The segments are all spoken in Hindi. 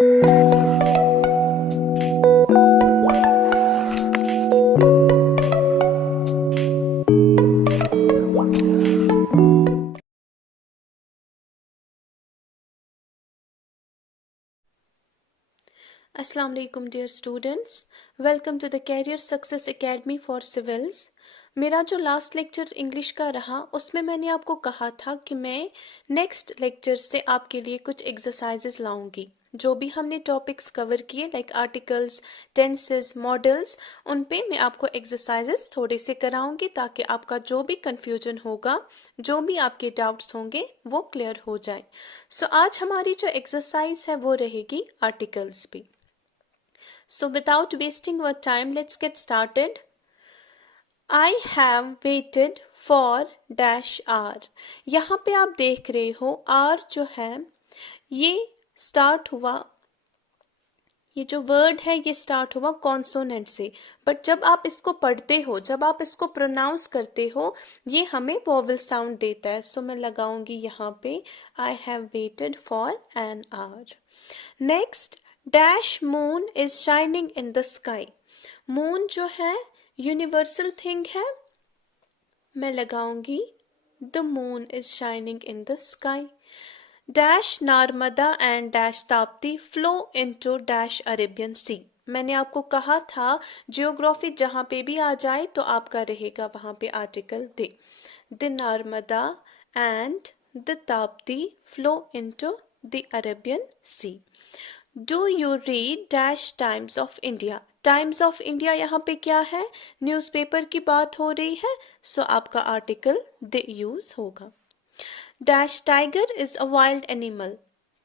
Assalamu alaikum dear students, welcome to the Career Success Academy for Civils। मेरा जो लास्ट लेक्चर इंग्लिश का रहा उसमें मैंने आपको कहा था कि मैं नेक्स्ट लेक्चर से आपके लिए कुछ एक्सरसाइजेस लाऊंगी। जो भी हमने टॉपिक्स कवर किए लाइक आर्टिकल्स, टेंसेस, मॉडल्स, उन पे मैं आपको एक्सरसाइजेस थोड़े से कराऊंगी ताकि आपका जो भी कंफ्यूजन होगा, जो भी आपके डाउट्स होंगे वो क्लियर हो जाए। सो आज हमारी जो एक्सरसाइज है वो रहेगी आर्टिकल्स पे। So without wasting our time, let's get started. I have waited for dash hour। यहाँ पे आप देख रहे हो R जो है ये स्टार्ट हुआ, ये जो वर्ड है ये स्टार्ट हुआ कॉन्सोनेंट से, बट जब आप इसको पढ़ते हो, जब आप इसको प्रोनाउंस करते हो, ये हमें वोवेल साउंड देता है। सो मैं लगाऊंगी यहाँ पे I have waited for an hour। Next, dash moon is shining in the sky. Moon जो है यूनिवर्सल थिंग है, मैं लगाऊंगी the moon is shining in the sky. Dash Narmada and dash Tapti flow into dash Arabian Sea. मैंने आपको कहा था जियोग्राफी जहाँ पे भी आ जाए तो आपका रहेगा वहाँ पे article the. The Narmada and the Tapti flow into the Arabian Sea. Do you read dash Times of India. Times of India यहाँ पे क्या है, न्यूज़पेपर की बात हो रही है, सो आपका आर्टिकल द यूज होगा। Dash tiger is a wild animal.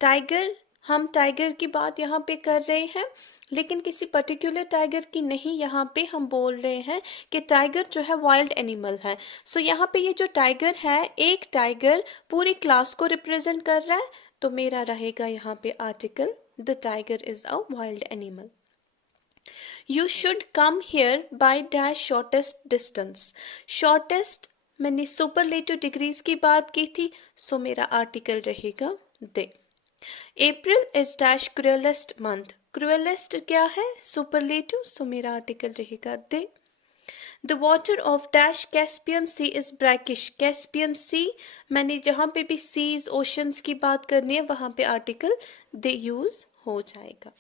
Tiger, हम टाइगर की बात यहाँ पे कर रहे हैं, लेकिन किसी पर्टिकुलर टाइगर की नहीं, यहाँ पे हम बोल रहे हैं कि टाइगर जो है वाइल्ड एनिमल है। सो यहाँ पे ये जो टाइगर है, एक टाइगर पूरी क्लास को रिप्रेजेंट कर रहा है, तो मेरा रहेगा यहाँ पे article the tiger is a wild animal. You should come here by dash shortest distance. Shortest, मैंने सुपरलेटिव डिग्रीज की बात की थी, सो मेरा आर्टिकल रहेगा the. April is dash cruelest month. Cruelest क्या है, सुपरलेटिव, सो मेरा आर्टिकल रहेगा the. The water of dash Caspian Sea is brackish. Caspian Sea, मैंने जहाँ पे भी सीज ओशंस की बात करनी है वहाँ पे आर्टिकल दे यूज हो जाएगा।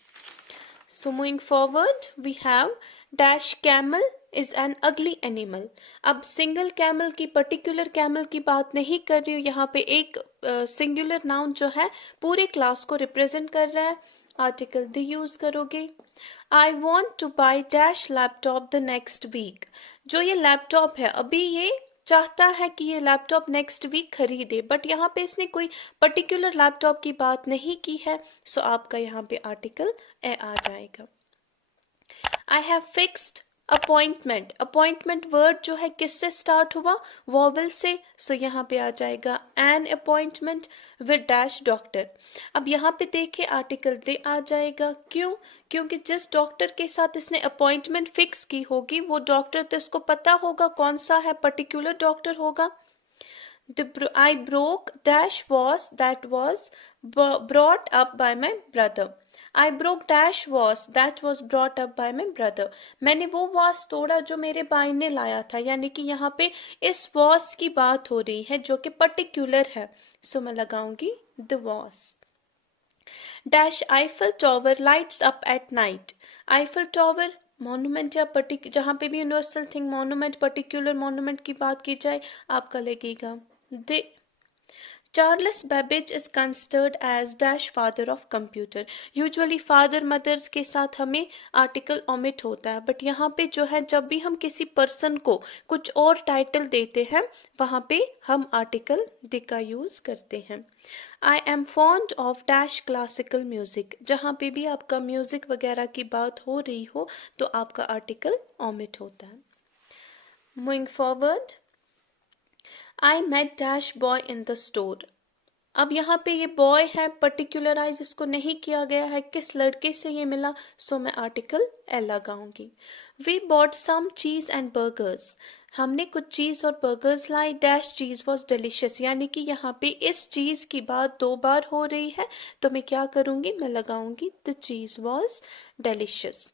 So moving forward we have dash camel is an ugly animal. अब सिंगल कैमल की, पर्टिकुलर कैमल की बात नहीं कर रही हूँ, यहाँ पे एक सिंगुलर नाउन जो है पूरे क्लास को रिप्रेजेंट कर रहा है, आर्टिकल द यूज करोगे। I want to buy dash laptop the next week. जो ये लैपटॉप है अभी ये चाहता है कि ये लैपटॉप नेक्स्ट वीक खरीदे, बट यहाँ पे इसने कोई पर्टिकुलर लैपटॉप की बात नहीं की है, सो आपका यहाँ पे आर्टिकल ए आ जाएगा। I have fixed appointment. Appointment word जो है किससे स्टार्ट हुआ, वॉवेल से, सो यहाँ पे आ जाएगा an appointment with dash doctor. अब यहाँ पे देखिए आर्टिकल दे आ जाएगा, क्यों, क्योंकि जिस डॉक्टर के साथ इसने अपॉइंटमेंट फिक्स की होगी वो डॉक्टर तो इसको पता होगा कौन सा है, पर्टिकुलर डॉक्टर होगा। I broke dash was that was brought up by my brother। I broke dash was that was brought up by my brother। मैंने वो वास तोड़ा जो मेरे भाई ने लाया था, यानी कि यहाँ पे इस वास की बात हो रही है जो कि पर्टिकुलर है, सो मैं लगाऊंगी the was. Dash Eiffel Tower lights up at night. Eiffel Tower monument या जहाँ पे भी universal thing monument, particular monument की बात की जाए, आपका लगेगा the. Charles Babbage is considered as dash father of computer. Usually father mothers के साथ हमें आर्टिकल ओमिट होता है, बट यहाँ पे जो है जब भी हम किसी पर्सन को कुछ और टाइटल देते हैं वहाँ पे हम आर्टिकल द का यूज करते हैं। I am fond of dash classical music. जहाँ पे भी आपका म्यूजिक वगैरह की बात हो रही हो तो आपका आर्टिकल ओमिट होता है। Moving forward, I met dash boy in the store. अब यहाँ पे ये बॉय है, पर्टिकुलराइज इसको नहीं किया गया है किस लड़के से ये मिला, सो मैं आर्टिकल ए लगाऊंगी। वी बॉट सम चीज एंड बर्गर्स। हमने कुछ चीज़ और burgers lie, dash cheese was delicious, यानी कि यहाँ पे इस चीज़ की बात 2 बार हो रही है, तो मैं क्या करूँगी, मैं लगाऊंगी the cheese was delicious.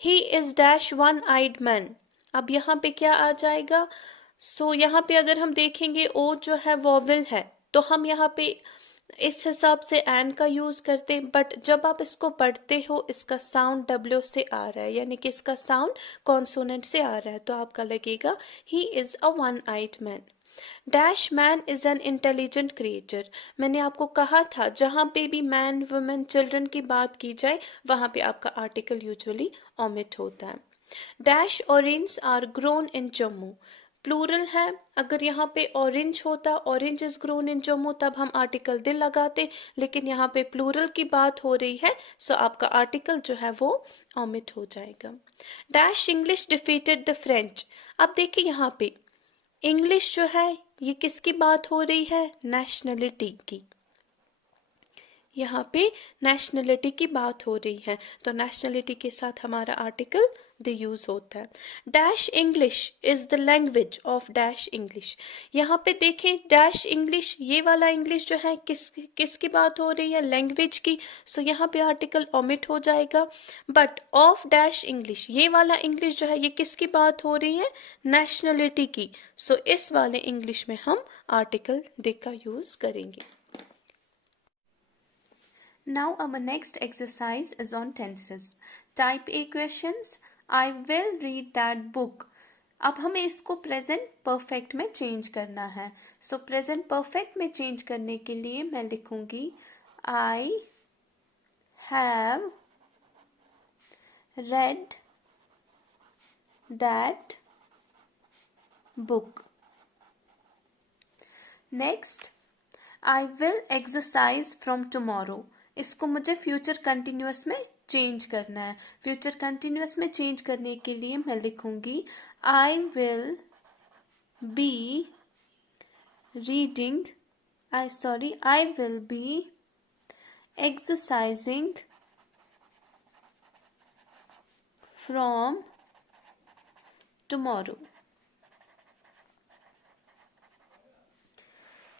He is dash one eyed man, अब यहाँ पे क्या आ जाएगा, यहाँ पे अगर हम देखेंगे ओ जो है वॉवेल है, तो हम यहाँ पे इस हिसाब से एन का यूज करते हैं, बट जब आप इसको पढ़ते हो इसका साउंड डब्ल्यू से आ रहा है, यानी कि इसका साउंड कॉन्सोनेंट से आ रहा है, तो आपका लगेगा he is a one eyed man. Dash man is an intelligent creature, मैंने आपको कहा था जहां पे भी मैन वुमेन चिल्ड्रन की बात की जाए वहां पे आपका आर्टिकल यूजुअली ओमिट होता है। Dash orange are grown in Jammu, plural है, अगर यहाँ पे ऑरेंज होता orange is grown in Jammu तब हम आर्टिकल दिल लगाते, लेकिन यहाँ पे प्लूरल की बात हो रही है, सो आपका आर्टिकल जो है वो ओमिट हो जाएगा। Dash English defeated the French, अब देखिए यहाँ पे इंग्लिश जो है ये किसकी बात हो रही है, नेशनलिटी की, यहाँ पे नेशनलिटी की बात हो रही है, तो नेशनलिटी के साथ हमारा आर्टिकल द यूज होता है। Dash English is the language of dash English, यहाँ पे देखें डैश इंग्लिश, ये वाला इंग्लिश जो है किसकी बात हो रही है, लैंग्वेज की, सो यहाँ पे आर्टिकल ओमिट हो जाएगा। बट ऑफ डैश इंग्लिश, ये वाला इंग्लिश जो है ये किसकी बात हो रही है, नेशनलिटी की, सो इस वाले इंग्लिश में हम आर्टिकल द का यूज करेंगे। Now our next exercise is on tenses. Type A questions. I will read that book. अब हमें इसको प्रेजेंट परफेक्ट में चेंज करना है, सो प्रेजेंट परफेक्ट में चेंज करने के लिए मैं लिखूंगी I have read that book. Next, I will exercise from tomorrow. इसको मुझे फ्यूचर कंटिन्यूअस में चेंज करना है, फ्यूचर कंटिन्यूअस में चेंज करने के लिए मैं लिखूंगी I will be reading, I will be exercising from tomorrow.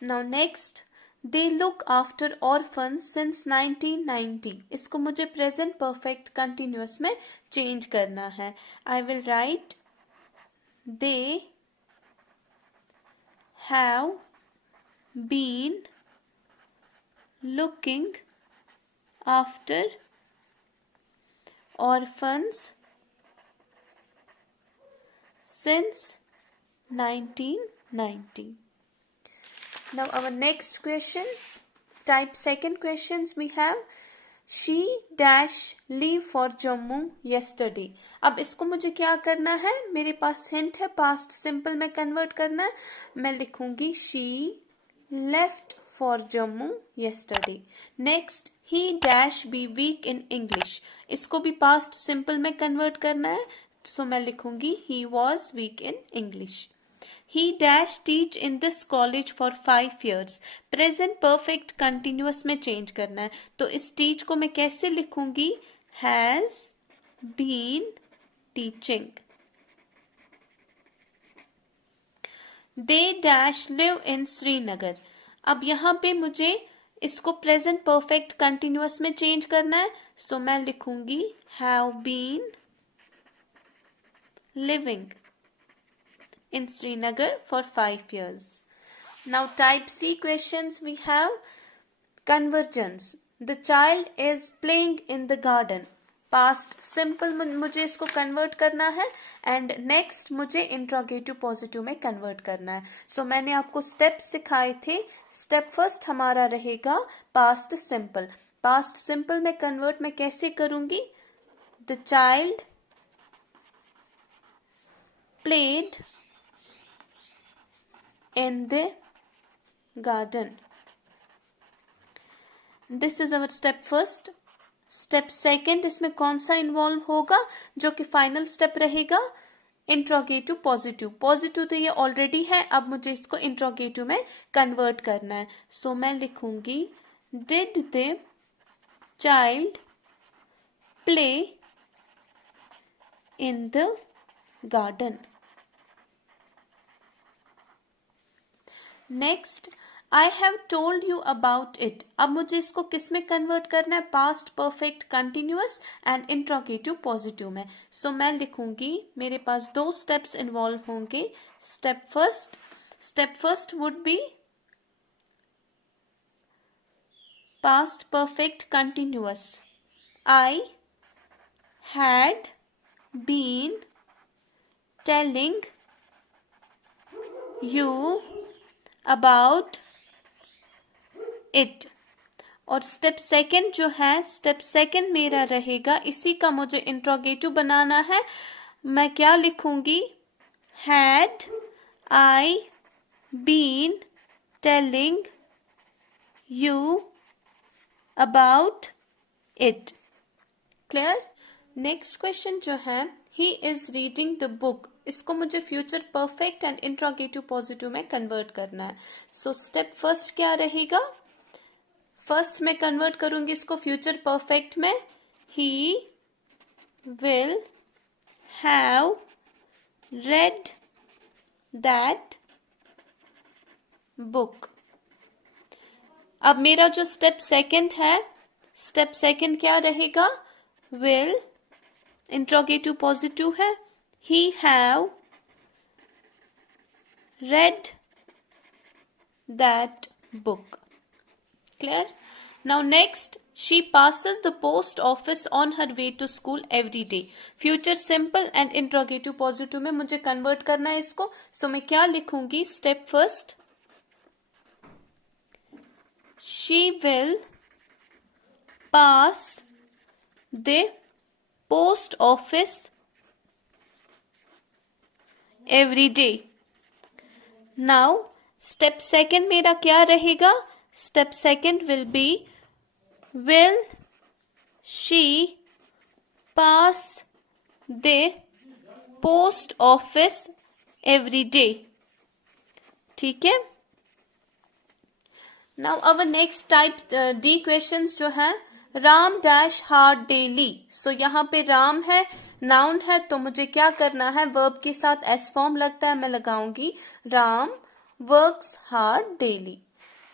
Now next, they look after orphan since 1990, इसको मुझे प्रेजेंट परफेक्ट कंटिन्यूअस में चेंज करना है, I will write they have been looking after orphans since 1990. Now our next question, type second questions we have she dash leave for Jammu yesterday. अब इसको मुझे क्या करना है, मेरे पास हिंट है, पास्ट सिंपल में कन्वर्ट करना है, मैं लिखूंगी she left for Jammu yesterday. Next, he dash be weak in English, इसको भी पास्ट सिंपल में कन्वर्ट करना है, सो मैं लिखूंगी he was weak in English. He dash teach in this college for 5 years. Present perfect continuous में चेंज करना है, तो इस टीच को मैं कैसे लिखूंगी, has been teaching. They dash live in Srinagar. अब यहाँ पे मुझे इसको प्रेजेंट परफेक्ट कंटिन्यूअस में चेंज करना है, सो मैं लिखूंगी have been living in Srinagar for 5 years. Now type C questions we have convergence. The child is playing in the garden. Past simple मुझे इसको कन्वर्ट करना है, एंड नेक्स्ट मुझे इंट्रोगेटिव पॉजिटिव में कन्वर्ट करना है, सो मैंने आपको स्टेप सिखाए थे, स्टेप फर्स्ट हमारा रहेगा पास्ट सिंपल, पास्ट सिंपल में कन्वर्ट मैं कैसे करूंगी, the child played in the garden. This is our step first. Step second, इसमें कौन सा इन्वॉल्व होगा, जो कि फाइनल स्टेप रहेगा, इंट्रोगेटिव पॉजिटिव, पॉजिटिव तो ये ऑलरेडी है, अब मुझे इसको इंट्रोगेटिव में कन्वर्ट करना है, सो मैं लिखूंगी did the child play in the garden. Next, I have told you about it. अब मुझे इसको किस में कन्वर्ट करना है? Past perfect continuous and interrogative positive में। सो मैं लिखूंगी, मेरे पास दो स्टेप्स इन्वॉल्व होंगे। Step first would be past perfect continuous. I had been telling you about it. और स्टेप सेकंड जो है, स्टेप सेकंड मेरा रहेगा, इसी का मुझे इंट्रोगेटिव बनाना है। मैं क्या लिखूंगी? Had I been telling you about it. Clear? Next question जो है, he is reading the book, इसको मुझे future perfect and interrogative positive में कन्वर्ट करना है। सो स्टेप फर्स्ट क्या रहेगा? फर्स्ट मैं कन्वर्ट करूंगी इसको फ्यूचर परफेक्ट में। He will have read that book. अब मेरा जो स्टेप सेकंड है, स्टेप सेकंड क्या रहेगा? विल इंट्रोगेटिव पॉजिटिव है, he have read that book. Clear? Now next, she passes the post office on her way to school every day. Future simple and interrogative positive में मुझे कन्वर्ट करना है इसको। सो मैं क्या लिखूंगी? Step first, she will pass the post office every day. Now step second मेरा क्या रहेगा? Step second will be, will she pass the post office every day? ठीक है? Now our next type D questions जो है, राम डैश हार्ड डेली। सो यहाँ पे राम है, नाउन है, तो मुझे क्या करना है? वर्ब के साथ एस फॉर्म लगता है, मैं लगाऊंगी Ram works hard daily.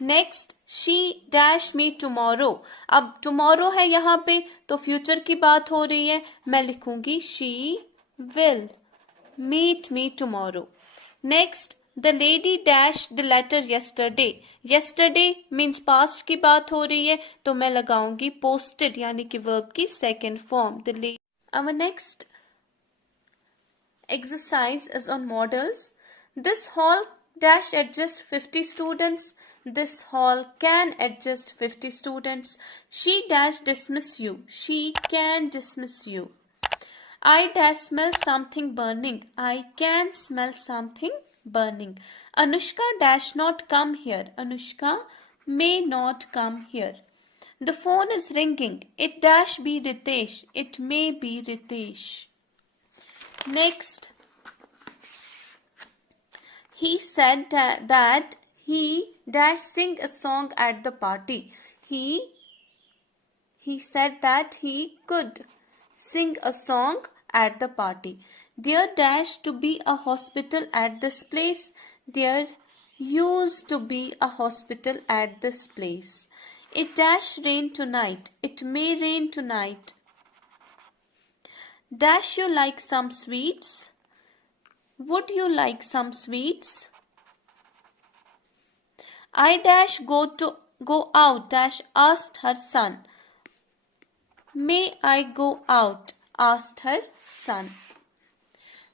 Next, she dash me tomorrow. अब टुमारो है यहाँ पे, तो फ्यूचर की बात हो रही है, मैं लिखूंगी she will meet me tomorrow. Next, the lady dash the letter yesterday। yesterday means past की बात हो रही है, तो मैं लगाऊंगी पोस्टेड यानी कि वर्ब की second form the lady. Our next exercise is on models. This hall dash adjust 50 students. This hall can adjust 50 students. She dash dismiss you. She can dismiss you. I dash smell something burning. I can smell something burning. Anushka dash not come here. Anushka may not come here. The phone is ringing. It dash be Ritesh. It may be Ritesh. Next, he said that he dash sing a song at the party. He said that he could sing a song at the party. There dash to be a hospital at this place. There used to be a hospital at this place. It dash rain tonight. It may rain tonight. Dash you like some sweets? Would you like some sweets? I dash go out dash asked her son. May I go out? Asked her son.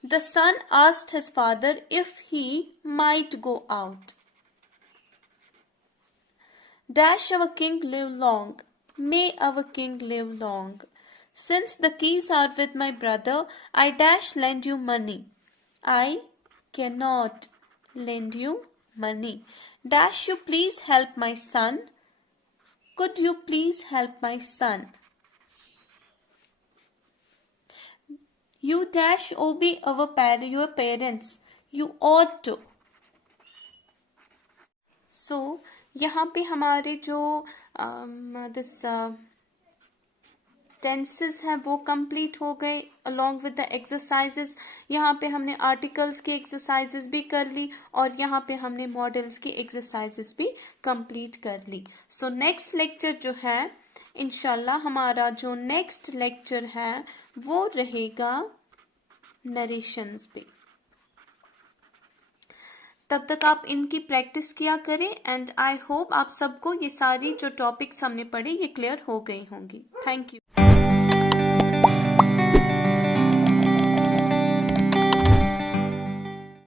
The son asked his father if he might go out. Dash our king live long. May our king live long. Since the keys are with my brother, I dash lend you money. I cannot lend you money. Dash you please help my son. Could you please help my son? You dash obey your parents. You ought to. So यहाँ पे हमारे जो this टेंसेस हैं वो कंप्लीट हो गए अलोंग विद द एक्सरसाइजेस। यहाँ पे हमने आर्टिकल्स की एक्सरसाइजेस भी कर ली और यहाँ पे हमने मॉडल्स की एक्सरसाइजेस भी कंप्लीट कर ली। सो नेक्स्ट लेक्चर जो है इंशाल्लाह, हमारा जो नेक्स्ट लेक्चर है वो रहेगा नरेशंस पे। तब तक आप इनकी प्रैक्टिस किया करें एंड आई होप आप सबको ये सारी जो टॉपिक्स हमने पढ़े ये क्लियर हो गई होंगी। Thank you.